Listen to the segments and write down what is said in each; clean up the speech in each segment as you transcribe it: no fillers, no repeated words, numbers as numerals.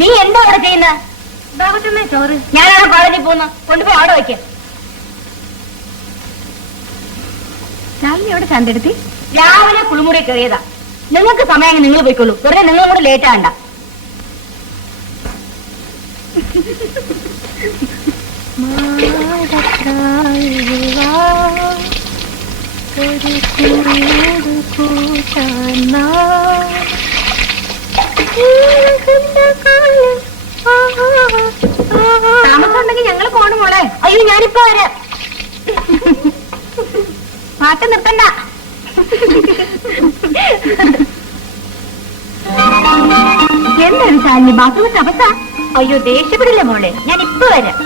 നീ എന്താ അവിടെ ചെയ്യുന്ന? ചോറ് ഞാനാണ് കോളേജിൽ പോകുന്ന. കൊണ്ടുപോ അവിടെ വയ്ക്ക. എവിടെ ചന്തെടുത്തി? രാവിലെ കുളിമുറി കയറിയതാ. നിങ്ങൾക്ക് സമയം നിങ്ങൾ പോയിക്കോളൂ. വെറുതെ നിങ്ങളും കൂടെ ലേറ്റ് ആകണ്ട. താമസം ഉണ്ടെങ്കിൽ ഞങ്ങൾ പോണു മോളെ. അയ്യോ ഞാനിപ്പോ വരാം. പാട്ട് നിർത്തണ്ട. എന്താണ് ശാലിനി ബാത്റൂമിൽ തപസ? അയ്യോ ദേഷ്യപ്പെടില്ല മോളെ, ഞാൻ ഇപ്പൊ വരാം.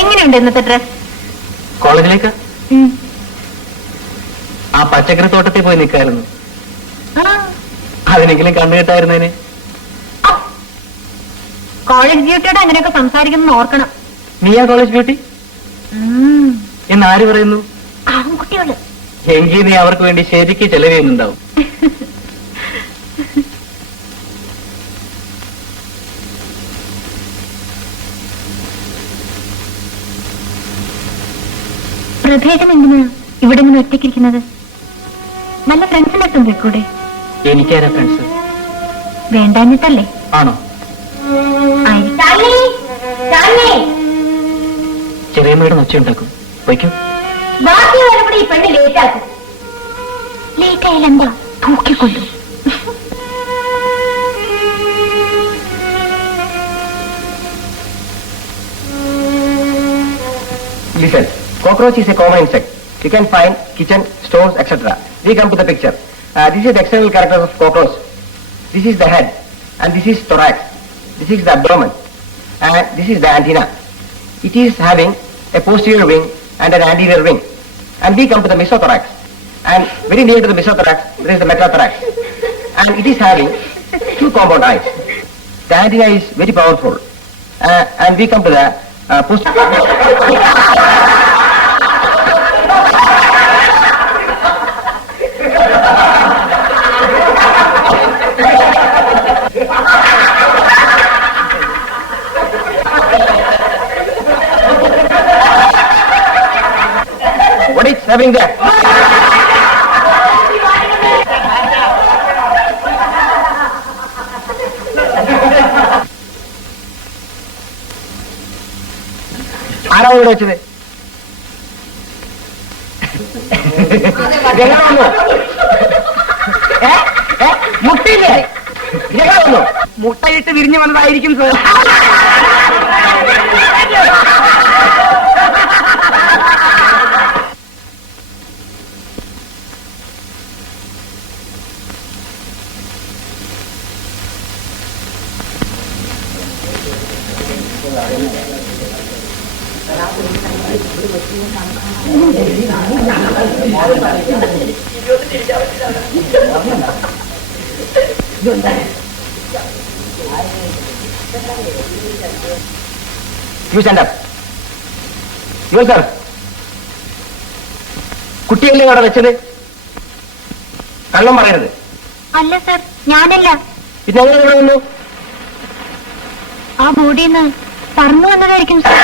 എങ്ങനെയുണ്ട് ഇന്നത്തെ ഡ്രസ്? കോളേജിലേക്ക് ആ പച്ചക്കറി തോട്ടത്തിൽ പോയി നിൽക്കായിരുന്നു. അതിനെങ്കിലും കണ്ണുകെട്ടായിരുന്നേനെ. കോളേജ് ബ്യൂട്ടിയോട് അങ്ങനെയൊക്കെ സംസാരിക്കുന്നു ഓർക്കണം. നീയാ കോളേജ് ബ്യൂട്ടി എന്നാര് പറയുന്നു? ആൺകുട്ടികള്. എങ്കിൽ നീ അവർക്ക് വേണ്ടി ശരിക്ക് ചെലവ് ചെയ്യുന്നുണ്ടാവും. പ്രഭേദം എന്തിനാ ഇവിടെ നിന്ന് ഒറ്റയ്ക്കിരിക്കുന്നത്? നല്ല ഫ്രണ്ട്സിനൊട്ടും പോയിക്കൂടെ? എനിക്കാരാ ഫ്രണ്ട്സ്? വേണ്ടാഞ്ഞിട്ടല്ലേ? ആണോ? ചെറിയമ്മയുടെ നൊച്ച ഉണ്ടാക്കും. വയ്ക്കും. ബാക്കി ഈ പെണ്ണ് ലേറ്റ് ആക്കും. Late ആയാലെന്താ? തൂക്കിക്കൊണ്ടു. Listen, cockroach is a common insect. You can find kitchen, stores, etc. We come to the picture. This is the external character of cockroach. This is the head, and this is thorax. This is the abdomen, and this is the antenna. It is having a posterior wing and an anterior wing. And we come to the mesothorax. And very near to the mesothorax, there is the metathorax. And it is having two compound eyes. The antenna is very powerful. And we come to the posterior. What is happening there? ആരാ ഇവിടെ വെച്ചത്? മുട്ടയില്ലേ? മുട്ടയിട്ട് വിരിഞ്ഞു വന്നതായിരിക്കും. You stand up. You sir. കുട്ടിയല്ലേ അവിടെ വെച്ചത്? കള്ളം പറയരുത്. അല്ല സർ, ഞാനല്ല. പിന്നെ എങ്ങനെ ഇവിടെ വന്നു? ആ ബോഡിന്ന് പറന്നു വന്നതായിരിക്കും സർ.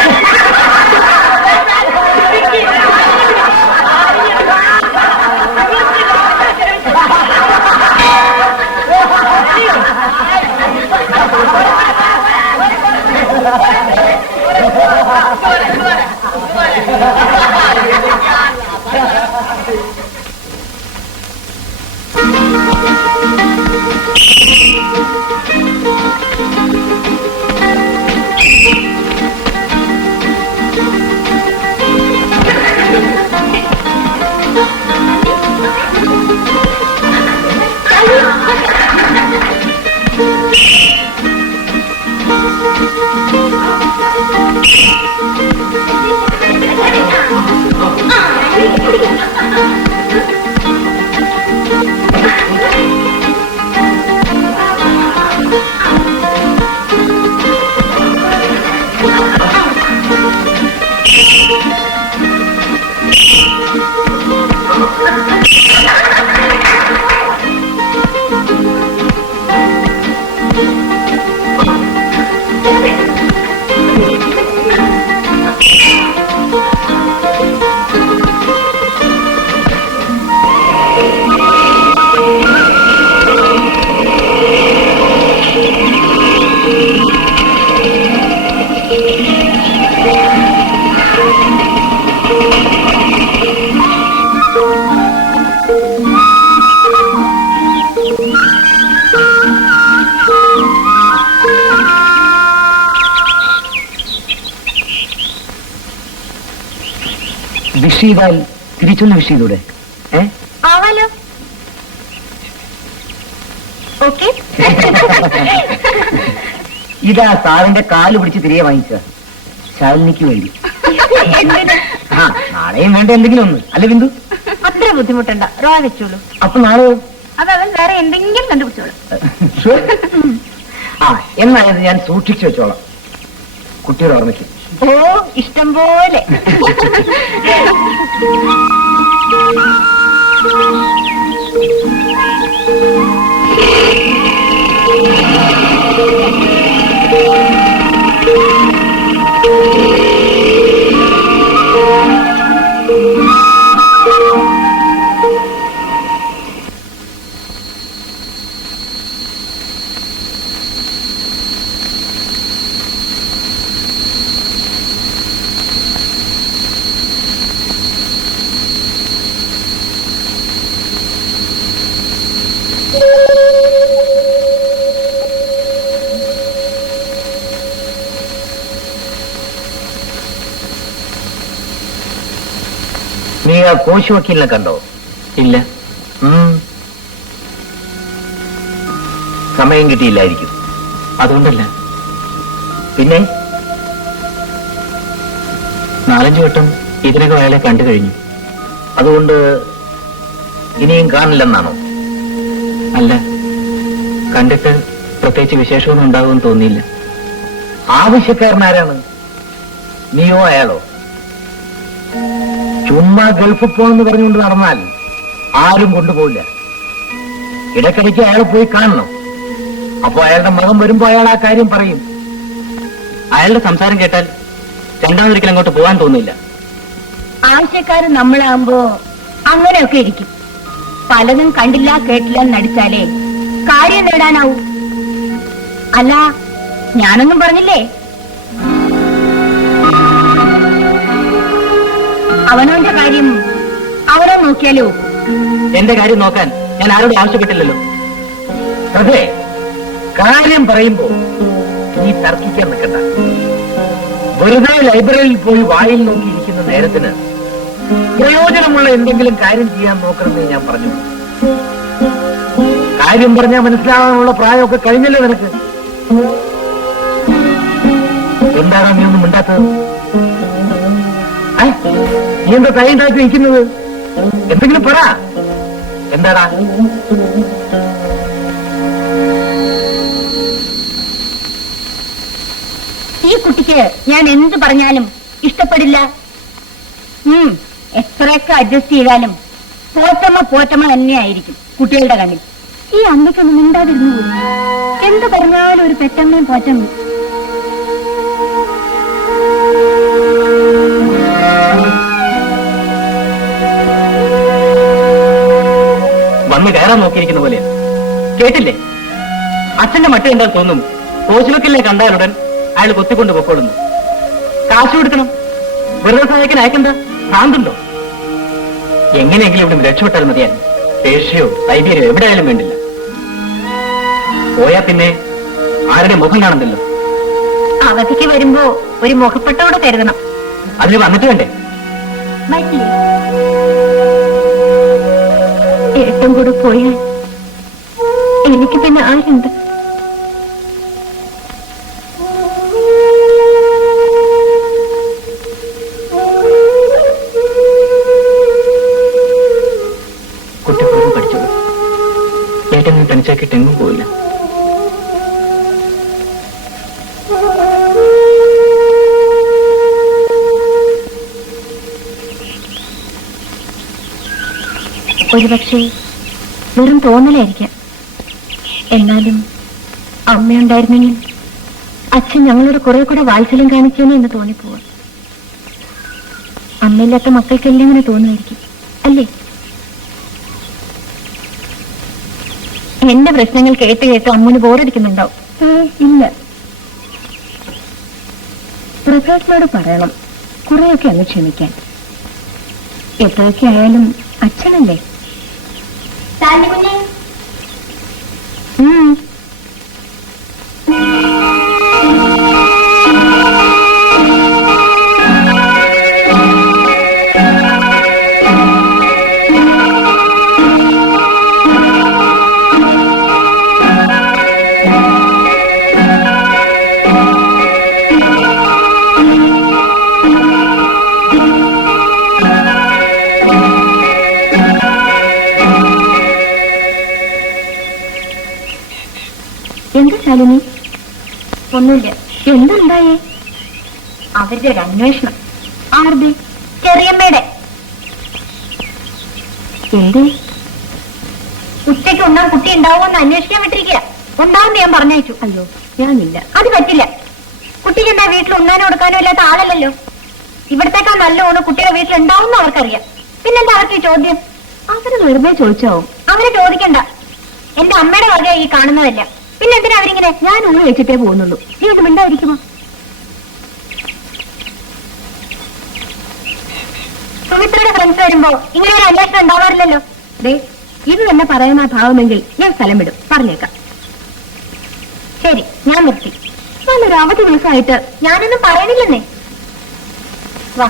വിഷ് ചെയ്താൽ തിരിച്ചൊന്ന് വിഷ് ചെയ്തൂടെ? ആവാലോ. ഓക്കെ. ഇതാ സാറിന്റെ കാല് പിടിച്ച് തിരികെ വാങ്ങിച്ച ശാലിനിക്ക് വേണ്ടി. ആ നാളെയും വേണ്ട എന്തെങ്കിലും ഒന്ന്, അല്ല ബിന്ദു? അത്ര ബുദ്ധിമുട്ടണ്ട, റോ വെച്ചോളൂ. അപ്പൊ നാളെ അതവൻ വേറെ എന്തെങ്കിലും കണ്ടുപിടിച്ചോളൂ. ആ എന്നായത് ഞാൻ സൂക്ഷിച്ചു വെച്ചോളാം, കുട്ടിയുടെ ഓർമ്മയ്ക്ക്. ഓ ഇഷ്ടം പോലെ. നീ ആ കോശി വക്കീലിനെ കണ്ടോ? ഇല്ല. സമയം കിട്ടിയില്ലായിരിക്കും. അതുകൊണ്ടല്ല, പിന്നെ 4-5 വട്ടം ഇതിനകം അയാളെ കണ്ടു കഴിഞ്ഞു. അതുകൊണ്ട് ഇനിയും കാണില്ലെന്നാണോ? അല്ല, കണ്ടിട്ട് പ്രത്യേകിച്ച് വിശേഷമൊന്നും ഉണ്ടാകുമെന്ന് തോന്നിയില്ല. ആവശ്യക്കാരനാരാണ്, നീയോ അയാളോ? ചുമ്മാ ഗൾഫിൽ പോകണമെന്ന് പറഞ്ഞുകൊണ്ട് നടന്നാൽ ആരും കൊണ്ടുപോയില്ല. ഇടയ്ക്കിടയ്ക്ക് അയാൾ പോയി കാണണം. അപ്പൊ അയാളുടെ മകൻ വരുമ്പോ അയാൾ ആ കാര്യം പറയും. അയാളുടെ സംസാരം കേട്ടാൽ രണ്ടാമതൊരിക്കലും അങ്ങോട്ട് പോകാൻ തോന്നില്ല. ആവശ്യക്കാര് നമ്മളാകുമ്പോ അങ്ങനെയൊക്കെ ഇരിക്കും. പലതും കണ്ടില്ല കേട്ടില്ല നടിച്ചാലേ കാര്യം നേടാനാവൂ. അല്ല, ഞാനൊന്നും പറഞ്ഞില്ലേ? അവനവന്റെ കാര്യം അവനോ നോക്കിയാലോ? എന്റെ കാര്യം നോക്കാൻ ഞാൻ ആരോടും ആവശ്യപ്പെട്ടില്ലല്ലോ. അതെ, കാര്യം പറയുമ്പോ നീ തർക്കിക്കാൻ നിൽക്കണ്ട. വെറുതെ ലൈബ്രറിയിൽ പോയി വായിൽ നോക്കിയിരിക്കുന്ന നേരത്തിന് പ്രയോജനമുള്ള എന്തെങ്കിലും കാര്യം ചെയ്യാൻ നോക്കണമെന്ന് ഞാൻ പറഞ്ഞു. കാര്യം പറഞ്ഞാൽ മനസ്സിലാകാനുള്ള പ്രായമൊക്കെ കഴിഞ്ഞല്ലോ നിനക്ക്. എന്താണ് നീ ഒന്നും മിണ്ടാത്തത്? നീ എന്താ തയ്യാറാക്കി നിൽക്കുന്നത്? എന്തെങ്കിലും പറ. എന്താടാ? ഈ കുട്ടിക്ക് ഞാൻ എന്ത് പറഞ്ഞാലും ഇഷ്ടപ്പെടില്ല. എത്രയൊക്കെ അഡ്ജസ്റ്റ് ചെയ്താലും പോറ്റമ്മ തന്നെയായിരിക്കും കുട്ടികളുടെ കണ്ണിൽ. ഈ അമ്മയ്ക്കൊന്നും മിണ്ടാതിരുന്നു പോലും. എന്ത് പറഞ്ഞാലും ഒരു പെറ്റമ്മയും പോറ്റമ്മ. വന്ന് കയറാൻ നോക്കിയിരിക്കുന്ന പോലെ കേട്ടില്ലേ? അച്ഛന്റെ മട്ട എന്താ തോന്നും? കോശുവക്കലിനെ കണ്ടാലുടൻ അയാൾ കൊത്തിക്കൊണ്ട് പൊക്കോളുന്നു. കാശ് കൊടുക്കണം. വെറുതെ സഹായിക്കാൻ അയക്കെന്താ ഭ്രാന്തുണ്ടോ? എങ്ങനെയെങ്കിലും ഇവിടെ രക്ഷപ്പെട്ടാൽ മതിയാൽ ഏഷ്യയോ സൈബീരിയോ എവിടെയായാലും വേണ്ടില്ല. പോയാ പിന്നെ ആരുടെ മുഖം കാണണ്ടല്ലോ. അവധിക്ക് വരുമ്പോ ഒരു മുഖപ്പെട്ടോടെ കരുതണം. അതിന് വന്നിട്ട് വേണ്ടേ? ഏട്ടം കൂടെ പോയാൽ എനിക്ക് പിന്നെ ആരുണ്ട്? കുട്ടി പോയി പഠിച്ചോളൂ. ഏട്ടൻ നീ തനിച്ചാക്കിയിട്ട് എങ്ങും പോയില്ല. ഒരുപക്ഷെ വെറും തോന്നലായിരിക്കാം. എന്നാലും അമ്മയുണ്ടായിരുന്നെങ്കിൽ അച്ഛൻ ഞങ്ങളോട് കുറെ കൂടെ വാത്സല്യം കാണിച്ചേനെ എന്ന് തോന്നിപ്പോവാ. അമ്മയില്ലാത്ത മക്കൾക്കെല്ലാം ഇങ്ങനെ തോന്നുമായിരിക്കും അല്ലേ? എന്റെ പ്രശ്നങ്ങൾ കേട്ട് കേട്ട് അമ്മൂന് ബോറടിക്കുന്നുണ്ടാവും. ഇല്ല, പ്രകാശിനോട് പറയണം കുറെയൊക്കെ അങ്ങ് ക്ഷമിക്കാൻ. എത്രയൊക്കെ ആയാലും അച്ഛനല്ലേ. ശാലിനി? ഒന്നുമില്ല. എന്തുണ്ടായേ? അവരുടെ ഒരു അന്വേഷണം. ആരുടെ? ചെറിയമ്മയുടെ. എന്ത്? ഉച്ചയ്ക്ക് ഉണ്ണാൻ കുട്ടി ഉണ്ടാവുമെന്ന് അന്വേഷിക്കാൻ വിട്ടിരിക്കുക. ഉണ്ടാവുമെന്ന് ഞാൻ പറഞ്ഞയച്ചു. അയ്യോ, ഞാനില്ല. അത് പറ്റില്ല. കുട്ടിക്ക് എന്താ വീട്ടിൽ ഉണ്ണാനോ കൊടുക്കാനോ ഇല്ലാത്ത ആളല്ലല്ലോ. ഇവിടത്തേക്കാൾ നല്ല ഊണ് കുട്ടിയുടെ വീട്ടിൽ ഉണ്ടാവുമെന്ന് അവർക്കറിയാം. പിന്നെന്താ അവർക്ക് ഈ ചോദ്യം? അവര് വെറുതെ ചോദിച്ചാവും. അവരെ ചോദിക്കണ്ട. എന്റെ അമ്മയുടെ വക ഈ കാണുന്നതല്ല. പിന്നെ എന്തിനാ അവരിങ്ങനെ? ഞാൻ ഊണ് വെച്ചിട്ടേ പോകുന്നുള്ളൂ. നീ ഒന്ന് മിണ്ടായിരിക്കുമോ? സുമിത്രയുടെ ഫ്രണ്ട്സ് വരുമ്പോ ഇങ്ങനെ ഒരു അന്വേഷണം ഉണ്ടാവാറില്ലല്ലോ. ദേ, ഇത് തന്നെ പറയുന്ന ഭാവമെങ്കിൽ ഞാൻ സ്ഥലം വിടും. പറഞ്ഞേക്കാം. ശരി, ഞാൻ നിർത്തി. നല്ലൊരു അവധി ദിവസമായിട്ട് ഞാനൊന്നും പറയണില്ലെന്നേ. വാ.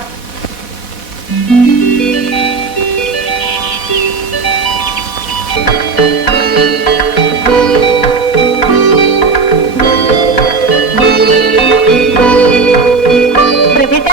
പ്രഭേട്ട,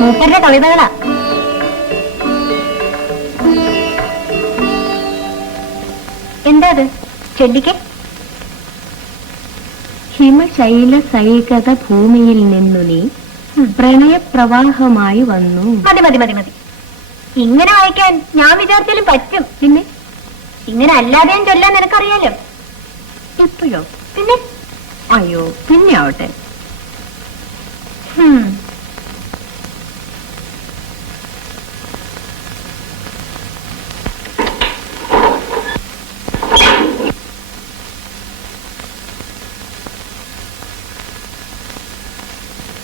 മൂപ്പരുടെ കവിതകളാ. എന്താ അത്? ചെല്ലിക്ക്. ഹിമശൈല സൈകത ഭൂമിയിൽ നിന്നു നീ പ്രണയപ്രവാഹമായി വന്നു. മതി മതി മതി മതി. ഇങ്ങനെ വായിക്കാൻ ഞാൻ വിചാരിച്ചാലും പറ്റും. പിന്നെ ഇങ്ങനെ അല്ലാതെയും ചൊല്ലാൻ നിനക്കറിയാലോ. ഇപ്പോഴോ? പിന്നെ അയ്യോ, പിന്നെ ആവട്ടെ.